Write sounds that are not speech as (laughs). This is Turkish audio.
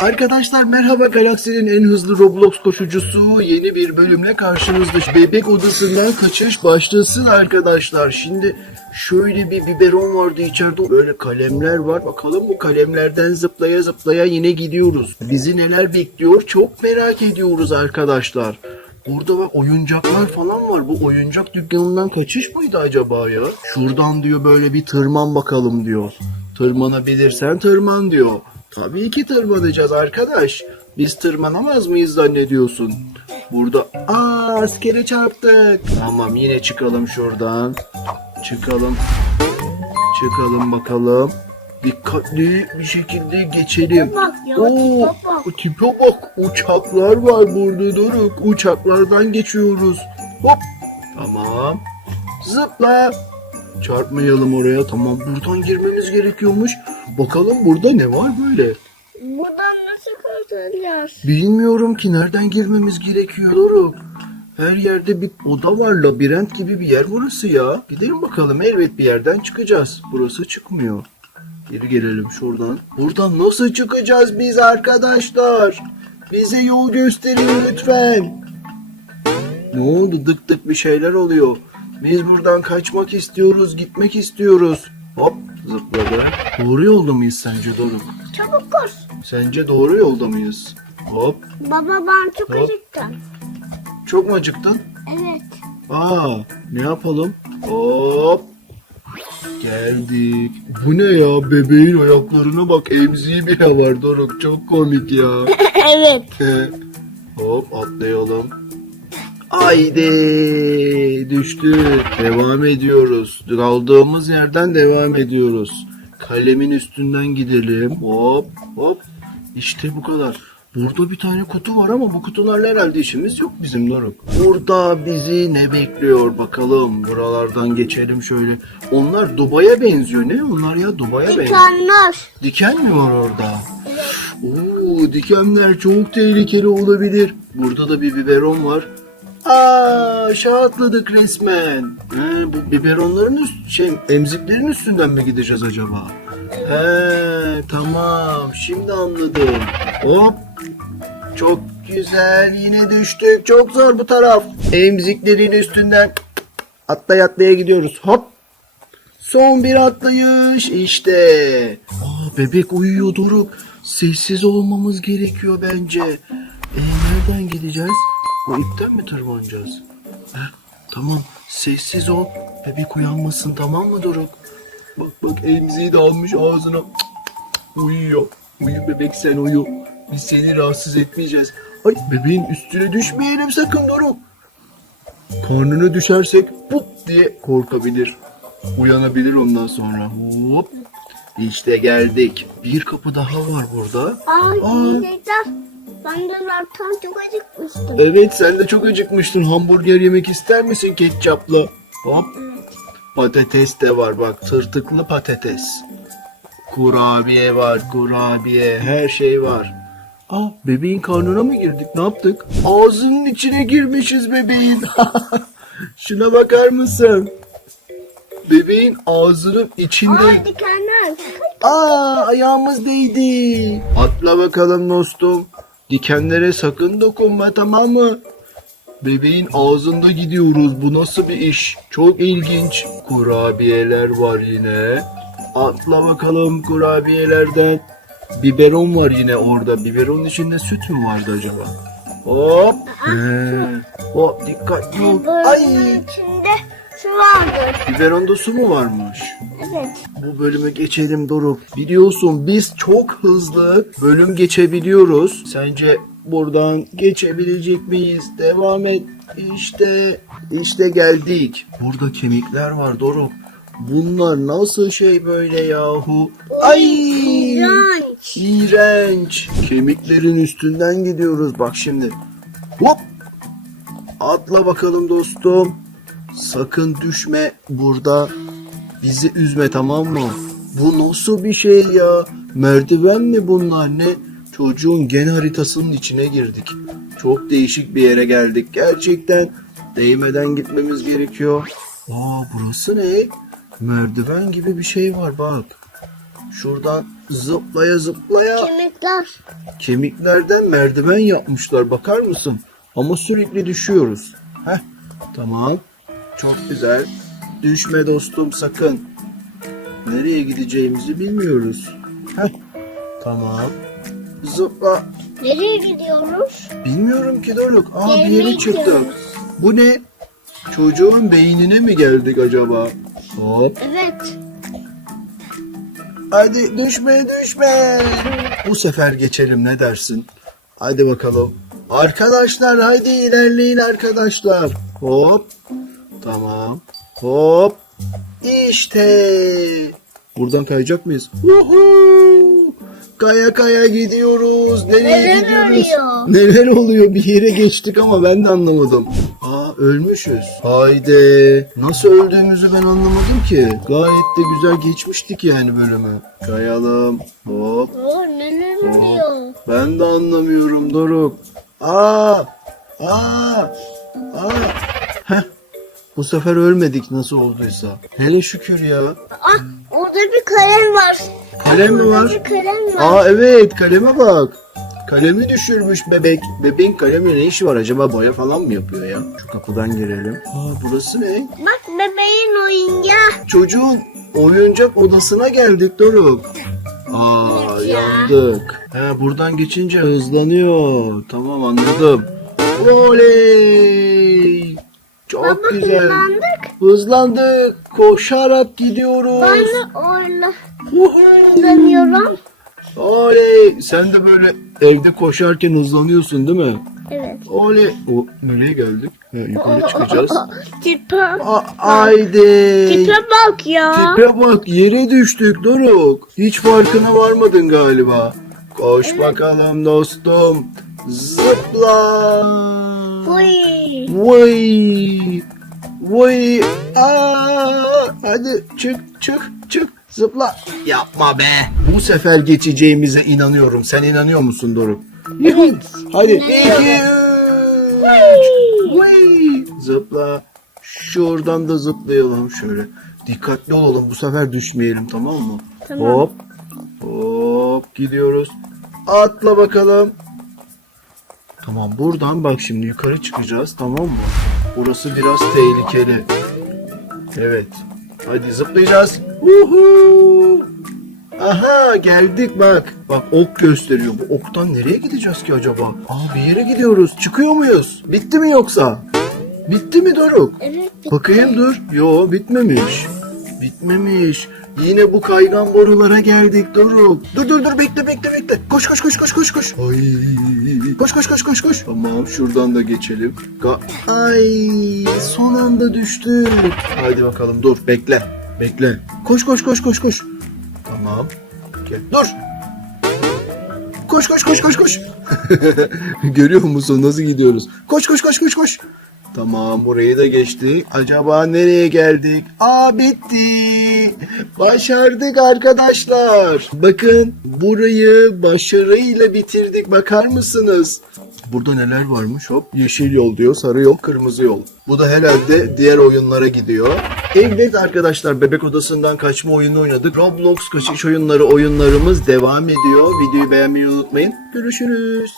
Arkadaşlar merhaba Galaksinin en hızlı Roblox koşucusu yeni bir bölümle karşınızda. Bebek odasından kaçış başlasın arkadaşlar. Şimdi şöyle bir biberon vardı içeride böyle kalemler var. Bakalım bu kalemlerden zıplaya zıplaya yine gidiyoruz. Bizi neler bekliyor çok merak ediyoruz arkadaşlar. Burada bak oyuncaklar falan var. Bu oyuncak dükkanından kaçış mıydı acaba ya? Şuradan diyor böyle bir tırman bakalım diyor. Tırmanabilirsen tırman diyor. Tabii ki tırmanacağız arkadaş. Biz tırmanamaz mıyız zannediyorsun? Burada aa askere çarptık. Tamam yine çıkalım şuradan. Çıkalım. Çıkalım bakalım. Dikkatli bir şekilde geçelim. Bak ya, Oo, tipe bak. o tipe bak. Uçaklar var burada Doruk. Uçaklardan geçiyoruz. Hop. Tamam. Zıpla. Çarpmayalım oraya. Tamam buradan girmemiz gerekiyormuş. Bakalım burada ne var böyle? Buradan nasıl kurtulacağız? Bilmiyorum ki nereden girmemiz gerekiyor Doruk. Her yerde bir oda var. Labirent gibi bir yer burası ya. Gidelim bakalım. Elbet bir yerden çıkacağız. Burası çıkmıyor. Geri gelelim şuradan. Buradan nasıl çıkacağız biz arkadaşlar? Bize yol gösterin lütfen. Ne oldu? Dık dık bir şeyler oluyor. Biz buradan kaçmak istiyoruz, gitmek istiyoruz. Hop zıpladı. Doğru yolda mıyız sence Doruk? Çabuk koş. Sence doğru yolda mıyız? Hop. Baba ben çok Hop. acıktım. Çok mu acıktın? Evet. Aa, ne yapalım? Hop. Geldik. Bu ne ya? Bebeğin ayaklarına bak. Emziği bile var Doruk. Çok komik ya. (laughs) evet. Hop atlayalım. Haydi düştük. Devam ediyoruz. Kaldığımız yerden devam ediyoruz. Kalemin üstünden gidelim. Hop hop. İşte bu kadar. Burada bir tane kutu var ama bu kutularla herhalde işimiz yok bizim Doruk. Burada bizi ne bekliyor bakalım. Buralardan geçelim şöyle. Onlar Dubai'ye benziyor. Ne onlar ya Dubai'ye benziyor. Dikenler. Diken mi var orada? Oo, dikenler çok tehlikeli olabilir. Burada da bir biberon var. Aa, aşağı atladık resmen. He, bu biberonların üst, şey, emziklerin üstünden mi gideceğiz acaba? He, tamam. Şimdi anladım. Hop. Çok güzel. Yine düştük. Çok zor bu taraf. Emziklerin üstünden atlaya atlaya gidiyoruz. Hop. Son bir atlayış işte. Aa, bebek uyuyor Doruk. Sessiz olmamız gerekiyor bence. E, nereden gideceğiz? Bu ipten mi tırmanacağız? Heh, tamam sessiz ol. Bebek uyanmasın tamam mı Doruk? Bak bak emziği de almış ağzına. Cık, Uyuyor. Uyu bebek sen uyu. Biz seni rahatsız etmeyeceğiz. Ay bebeğin üstüne düşmeyelim sakın Doruk. Karnına düşersek put diye korkabilir. Uyanabilir ondan sonra. Hop. İşte geldik. Bir kapı daha var burada. Ay Aa. Ben de zaten çok acıkmıştım. Evet sen de çok acıkmıştın. Hamburger yemek ister misin ketçapla? Hop. Patates de var bak. Tırtıklı patates. Kurabiye var. Kurabiye. Her şey var. Aa bebeğin karnına mı girdik? Ne yaptık? Ağzının içine girmişiz bebeğin. (laughs) Şuna bakar mısın? Bebeğin ağzının içinde. Ay dikenler. Aa ayağımız değdi. Atla bakalım dostum. Dikenlere sakın dokunma tamam mı? Bebeğin ağzında gidiyoruz. Bu nasıl bir iş? Çok ilginç. Kurabiyeler var yine. Atla bakalım kurabiyelerden. Biberon var yine orada. Biberonun içinde süt mü vardı acaba? Hop. He. Hop dikkatli ol. Ay. İçinde su vardır. Biberonda su mu varmış? Evet. Bu bölümü geçelim Doruk. Biliyorsun biz çok hızlı bölüm geçebiliyoruz. Sence buradan geçebilecek miyiz? Devam et. İşte, işte geldik. Burada kemikler var Doruk. Bunlar nasıl şey böyle yahu? Ay! İğrenç. İğrenç. Kemiklerin üstünden gidiyoruz bak şimdi. Hop! Atla bakalım dostum. Sakın düşme burada. Bizi üzme tamam mı? Bu nasıl bir şey ya? Merdiven mi bunlar ne? Çocuğun gen haritasının içine girdik. Çok değişik bir yere geldik. Gerçekten değmeden gitmemiz gerekiyor. Aa burası ne? Merdiven gibi bir şey var bak. Şuradan zıplaya zıplaya Kemikler. kemiklerden merdiven yapmışlar. Bakar mısın? Ama sürekli düşüyoruz. Heh, tamam. Çok güzel. Düşme dostum sakın. Nereye gideceğimizi bilmiyoruz. Heh, tamam. Zıpla. Nereye gidiyoruz? Bilmiyorum ki Doruk. Aa bir yere çıktık. gidiyoruz. Bu ne? Çocuğun beynine mi geldik acaba? Hop. Evet. Hadi düşme düşme. Bu sefer geçelim ne dersin? Hadi bakalım. Arkadaşlar haydi ilerleyin arkadaşlar. Hop. Tamam. Hop. İşte. Buradan kayacak mıyız? Uhu. Kaya kaya gidiyoruz. Nereye Neler gidiyoruz? oluyor? Neler oluyor? Bir yere geçtik ama ben de anlamadım. Ölmüşüz. Haydi. Nasıl öldüğümüzü ben anlamadım ki. Gayet de güzel geçmiştik yani bölümü. Kayalım. Hop. Oo, neler oluyor? Ben de anlamıyorum Doruk. Aa! Aa! Aa! Heh. Bu sefer ölmedik nasıl olduysa. Hele şükür ya. Ah, orada bir kalem var. Kalem mi Orada var? bir kalem var. Aa evet kaleme bak. Kalemi düşürmüş bebek. Bebeğin kalemle ne işi var acaba boya falan mı yapıyor ya? Şu kapıdan girelim. Aa burası ne? Bak bebeğin oyuncağı. Çocuğun oyuncak odasına geldik Doruk. Aa yandık. He buradan geçince hızlanıyor. Tamam anladım. Oley! Çok Baba güzel. hızlandık. Hızlandık. Koşarak gidiyoruz. Ben de oyla hızlanıyorum. Oley! Sen de böyle evde koşarken hızlanıyorsun değil mi? Evet. Oley! O, nereye geldik? Ha, yukarı (laughs) çıkacağız. Tipe. Haydi. Tipe bak ya. Tipe bak yere düştük Doruk. Hiç farkına varmadın galiba. Koş bakalım dostum. Zıpla. Uy. Vay. Vay. Aa, hadi çık çık çık. Zıpla. Yapma be. Bu sefer geçeceğimize inanıyorum. Sen inanıyor musun Doruk? Evet. Hadi. İki, üç. Vay. Zıpla. Şuradan da zıplayalım şöyle. Dikkatli olalım bu sefer düşmeyelim tamam mı? Tamam. Hop. Hop gidiyoruz. Atla bakalım. Tamam buradan bak şimdi yukarı çıkacağız tamam mı? Burası biraz tehlikeli. Evet. Hadi zıplayacağız. Uhu. Aha geldik bak. Bak ok gösteriyor. Bu oktan nereye gideceğiz ki acaba? Aa bir yere gidiyoruz. Çıkıyor muyuz? Bitti mi yoksa? Bitti mi Doruk? Evet. bitti. Bakayım dur. Yo bitmemiş. Bitmemiş. Yine bu kaygan borulara geldik Doruk. Dur dur dur bekle bekle bekle. Koş koş koş koş koş koş. Ay. Koş koş koş koş koş. Tamam şuradan da geçelim. Ga Ay son anda düştük. Hadi bakalım dur bekle. Bekle. Koş koş koş koş koş. Tamam. Gel. Dur. Koş koş koş koş koş. Görüyor musun nasıl gidiyoruz? Koş koş koş koş koş. Tamam burayı da geçtik. Acaba nereye geldik? Aa bitti. Başardık arkadaşlar. Bakın burayı başarıyla bitirdik. Bakar mısınız? Burada neler varmış? Hop yeşil yol diyor, sarı yol, kırmızı yol. Bu da herhalde diğer oyunlara gidiyor. Evet arkadaşlar bebek odasından kaçma oyunu oynadık. Roblox kaçış oyunları oyunlarımız devam ediyor. Videoyu beğenmeyi unutmayın. Görüşürüz.